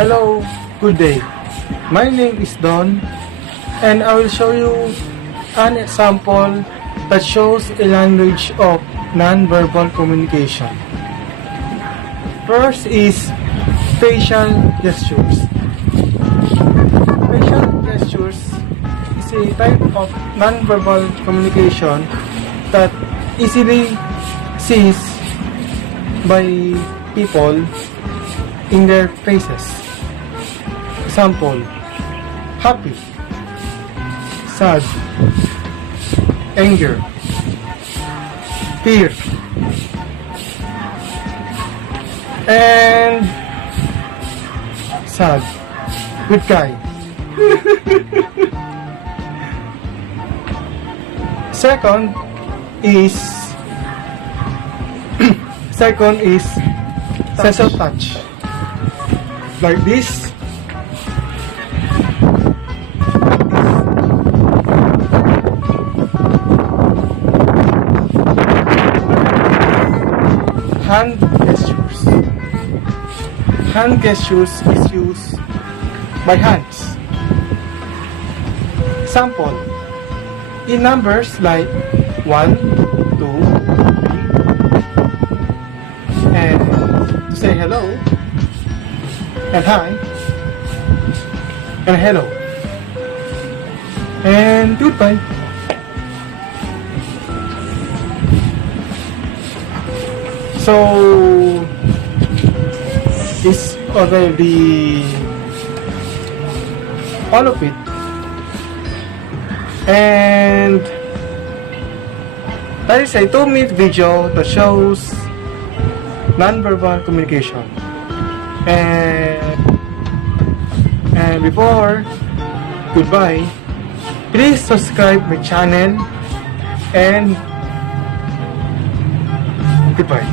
Hello, good day. My name is Don, and I will show you an example that shows a language of non-verbal communication. First is facial gestures. Facial gestures is a type of non-verbal communication that easily sees by people in their faces. Example, happy, sad, anger, fear, and sad with guy. Second is sense of touch, like this. Hand gestures. Hand gestures is used by hands. Example, in numbers like 1, 2, 3, and to say hello, and hi, and hello, and goodbye. So, it's already all of it, and that is a 2-minute video that shows non-verbal communication. And before goodbye, please subscribe my channel and goodbye.